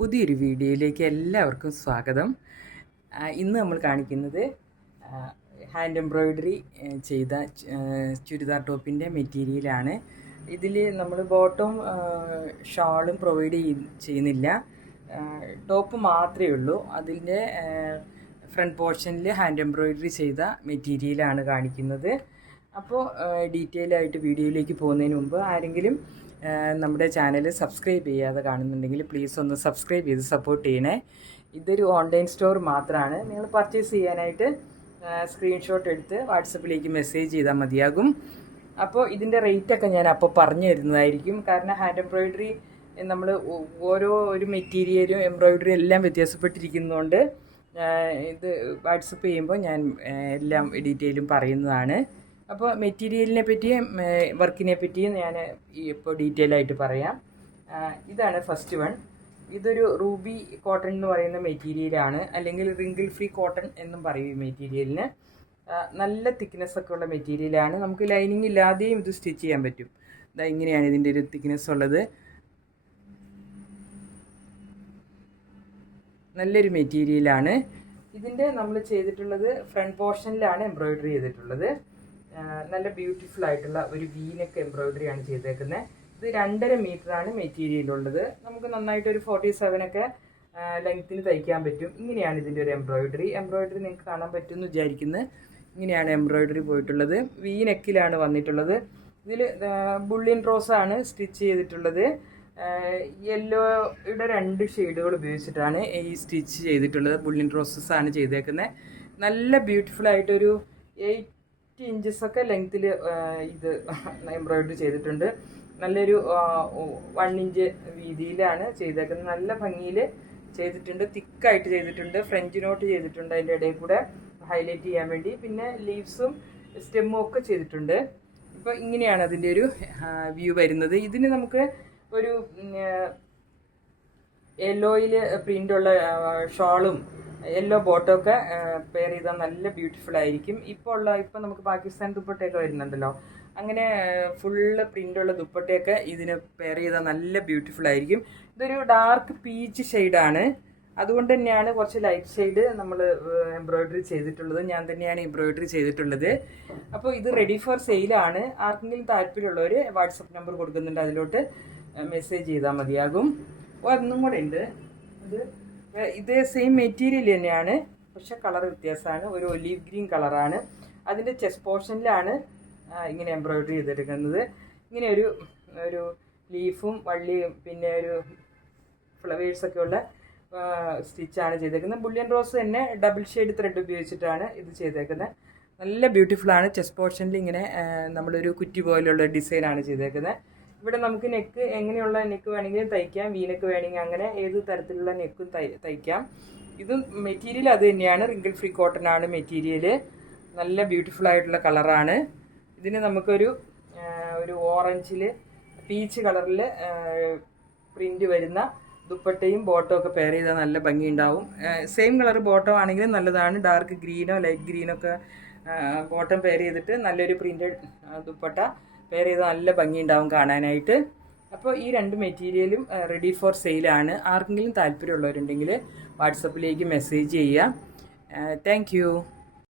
പുതിയൊരു വീഡിയോയിലേക്ക് എല്ലാവർക്കും സ്വാഗതം. ഇന്ന് നമ്മൾ കാണിക്കുന്നത് ഹാൻഡ് എംബ്രോയ്ഡറി ചെയ്ത ചുരിദാർ ടോപ്പിൻ്റെ മെറ്റീരിയലാണ്. ഇതിൽ നമ്മൾ ബോട്ടം ഷാളും പ്രൊവൈഡ് ചെയ്യുന്നില്ല, ടോപ്പ് മാത്രമേ ഉള്ളൂ. അതിൻ്റെ ഫ്രണ്ട് പോർഷനിൽ ഹാൻഡ് എംബ്രോയ്ഡറി ചെയ്ത മെറ്റീരിയലാണ് കാണിക്കുന്നത്. അപ്പോൾ ഡീറ്റെയിൽ ആയിട്ട് വീഡിയോയിലേക്ക് പോകുന്നതിന് മുമ്പ് ആരെങ്കിലും നമ്മുടെ ചാനൽ സബ്സ്ക്രൈബ് ചെയ്യാതെ കാണുന്നുണ്ടെങ്കിൽ പ്ലീസ് ഒന്ന് സബ്സ്ക്രൈബ് ചെയ്ത് സപ്പോർട്ട് ചെയ്യണേ. ഇതൊരു ഓൺലൈൻ സ്റ്റോർ മാത്രമാണ്. നിങ്ങൾ പർച്ചേസ് ചെയ്യാനായിട്ട് സ്ക്രീൻഷോട്ട് എടുത്ത് വാട്സപ്പിലേക്ക് മെസ്സേജ് ചെയ്താൽ മതിയാകും. അപ്പോൾ ഇതിൻ്റെ റേറ്റൊക്കെ ഞാൻ അപ്പോൾ പറഞ്ഞു തരുന്നതായിരിക്കും. കാരണം ഹാൻഡ് എംബ്രോയ്ഡറി നമ്മൾ ഓരോ ഒരു മെറ്റീരിയലും എംബ്രോയ്ഡറി എല്ലാം വ്യത്യാസപ്പെട്ടിരിക്കുന്നതുകൊണ്ട് ഇത് വാട്സപ്പ് ചെയ്യുമ്പോൾ ഞാൻ എല്ലാം ഡീറ്റെയിലും പറയുന്നതാണ്. അപ്പോൾ മെറ്റീരിയലിനെ പറ്റിയും വർക്കിനെ പറ്റിയും ഞാൻ ഇപ്പോൾ ഡീറ്റെയിൽ ആയിട്ട് പറയാം. ഇതാണ് ഫസ്റ്റ് വൺ. ഇതൊരു റൂബി കോട്ടൺ എന്ന് പറയുന്ന മെറ്റീരിയലാണ്, അല്ലെങ്കിൽ റിങ്കിൾ ഫ്രീ കോട്ടൺ എന്നും പറയും ഈ മെറ്റീരിയലിന്. നല്ല തിക്നെസ് ഒക്കെ ഉള്ള മെറ്റീരിയലാണ്. നമുക്ക് ലൈനിങ് ഇല്ലാതെയും ഇത് സ്റ്റിച്ച് ചെയ്യാൻ പറ്റും. ഇങ്ങനെയാണ് ഇതിൻ്റെ ഒരു തിക്നെസ് ഉള്ളത്. നല്ലൊരു മെറ്റീരിയലാണ്. ഇതിൻ്റെ നമ്മൾ ചെയ്തിട്ടുള്ളത് ഫ്രണ്ട് പോർഷനിലാണ് എംബ്രോയ്ഡറി ചെയ്തിട്ടുള്ളത്. നല്ല ബ്യൂട്ടിഫുൾ ആയിട്ടുള്ള ഒരു വീനൊക്കെ എംബ്രോയ്ഡറിയാണ് ചെയ്തേക്കുന്നത്. ഇത് 2.5 മീറ്ററാണ് മെറ്റീരിയലുള്ളത്. നമുക്ക് നന്നായിട്ട് ഒരു 47 ഒക്കെ ലെങ്ത്തിന് തയ്ക്കാൻ പറ്റും. ഇങ്ങനെയാണ് ഇതിൻ്റെ ഒരു എംബ്രോയ്ഡറി നിങ്ങൾക്ക് കാണാൻ പറ്റുമെന്ന് വിചാരിക്കുന്നത്. ഇങ്ങനെയാണ് എംബ്രോയ്ഡറി പോയിട്ടുള്ളത്. വീനെക്കിലാണ് വന്നിട്ടുള്ളത്. ഇതിൽ ബുള്ളിൻ റോസാണ് സ്റ്റിച്ച് ചെയ്തിട്ടുള്ളത്. യെല്ലോയുടെ 2 ഷെയ്ഡുകൾ ഉപയോഗിച്ചിട്ടാണ് ഈ സ്റ്റിച്ച് ചെയ്തിട്ടുള്ളത്. ബുള്ളിൻ റോസസ് ആണ് ചെയ്തേക്കുന്നത്. നല്ല ബ്യൂട്ടിഫുൾ ആയിട്ടൊരു 8 ഇഞ്ചസൊക്കെ ലെങ്ത്തിൽ ഇത് എംബ്രോയ്ഡറി ചെയ്തിട്ടുണ്ട്. നല്ലൊരു 1 ഇഞ്ച് വീതിയിലാണ് ചെയ്തേക്കുന്നത്. നല്ല ഭംഗിയിൽ ചെയ്തിട്ടുണ്ട്. തിക്കായിട്ട് ചെയ്തിട്ടുണ്ട്. ഫ്രഞ്ച് നോട്ട് ചെയ്തിട്ടുണ്ട് അതിൻ്റെ ഇടയിൽ കൂടെ ഹൈലൈറ്റ് ചെയ്യാൻ വേണ്ടി. പിന്നെ ലീവ്സും സ്റ്റെമ്മും ഒക്കെ ചെയ്തിട്ടുണ്ട്. ഇപ്പോൾ ഇങ്ങനെയാണ് അതിൻ്റെ ഒരു വ്യൂ വരുന്നത്. ഇതിന് നമുക്ക് ഒരു യെല്ലോയിൽ പ്രിൻ്റുള്ള ഷാളും യെല്ലോ ബോട്ടമൊക്കെ പെയർ ചെയ്താൽ നല്ല ബ്യൂട്ടിഫുൾ ആയിരിക്കും. ഇപ്പോൾ നമുക്ക് പാകിസ്ഥാൻ ദുപ്പട്ടയൊക്കെ വരുന്നുണ്ടല്ലോ, അങ്ങനെ ഫുള്ള് പ്രിൻ്റുള്ള ദുപ്പട്ടയൊക്കെ ഇതിന് പെയർ ചെയ്താൽ നല്ല ബ്യൂട്ടിഫുൾ ആയിരിക്കും. ഇതൊരു ഡാർക്ക് പീച്ച് ഷെയ്ഡാണ്. അതുകൊണ്ട് തന്നെയാണ് കുറച്ച് ലൈറ്റ് ഷെയ്ഡ് നമ്മൾ എംബ്രോയ്ഡറി ചെയ്തിട്ടുള്ളത്. ഞാൻ തന്നെയാണ് എംബ്രോയ്ഡറി ചെയ്തിട്ടുള്ളത്. അപ്പോൾ ഇത് റെഡി ഫോർ സെയിലാണ്. ആർക്കെങ്കിലും താല്പര്യമുള്ളവർ വാട്സപ്പ് നമ്പർ കൊടുക്കുന്നുണ്ട്, അതിലോട്ട് മെസ്സേജ് ചെയ്താൽ മതിയാകും. ഒന്നും കൂടെ ഉണ്ട്. ഇത് സെയിം മെറ്റീരിയൽ തന്നെയാണ്, പക്ഷെ കളർ വ്യത്യാസമാണ്. ഒരു ഒലീവ് ഗ്രീൻ കളറാണ്. അതിൻ്റെ ചെസ്റ്റ് പോർഷനിലാണ് ഇങ്ങനെ എംബ്രോയ്ഡറി ചെയ്തെടുക്കുന്നത്. ഇങ്ങനെ ഒരു ലീഫും വള്ളിയും പിന്നെ ഒരു ഫ്ലവേഴ്സൊക്കെ ഉള്ള സ്റ്റിച്ചാണ് ചെയ്തേക്കുന്നത്. ബുള്ളിയൻ റോസ് തന്നെ ഡബിൾ ഷെയ്ഡ് ത്രെഡ് ഉപയോഗിച്ചിട്ടാണ് ഇത് ചെയ്തേക്കുന്നത്. നല്ല ബ്യൂട്ടിഫുള്ളാണ്. ചെസ്റ്റ് പോർഷനിൽ ഇങ്ങനെ നമ്മളൊരു കുറ്റി പോലെയുള്ള ഡിസൈനാണ് ചെയ്തേക്കുന്നത്. ഇവിടെ നമുക്ക് നെക്ക് എങ്ങനെയുള്ള നെക്ക് വേണമെങ്കിലും തയ്ക്കാം, വീനെക്ക് വേണമെങ്കിൽ അങ്ങനെ ഏത് തരത്തിലുള്ള നെക്കും തയ്ക്കാം. ഇതും മെറ്റീരിയൽ അത് തന്നെയാണ്. റിങ്കിൾ ഫ്രീ കോട്ടൺ ആണ് മെറ്റീരിയൽ. നല്ല ബ്യൂട്ടിഫുൾ ആയിട്ടുള്ള കളറാണ്. ഇതിന് നമുക്കൊരു ഓറഞ്ചിൽ പീച്ച് കളറിൽ പ്രിൻ്റ് വരുന്ന ദുപ്പട്ടയും ബോട്ടവും ഒക്കെ പെയർ ചെയ്താൽ നല്ല ഭംഗിയുണ്ടാവും. സെയിം കളർ ബോട്ടം ആണെങ്കിലും നല്ലതാണ്. ഡാർക്ക് ഗ്രീനോ ലൈറ്റ് ഗ്രീനോ ഒക്കെ ബോട്ടം പെയർ ചെയ്തിട്ട് നല്ലൊരു പ്രിൻ്റഡ് ദുപ്പട്ട പെയർ ചെയ്താൽ നല്ല ഭംഗിയുണ്ടാവും കാണാനായിട്ട്. അപ്പോൾ ഈ 2 മെറ്റീരിയലും റെഡി ഫോർ സെയിലാണ്. ആർക്കെങ്കിലും താല്പര്യമുള്ളവരുണ്ടെങ്കിൽ വാട്സപ്പിലേക്ക് മെസ്സേജ് ചെയ്യുക. താങ്ക്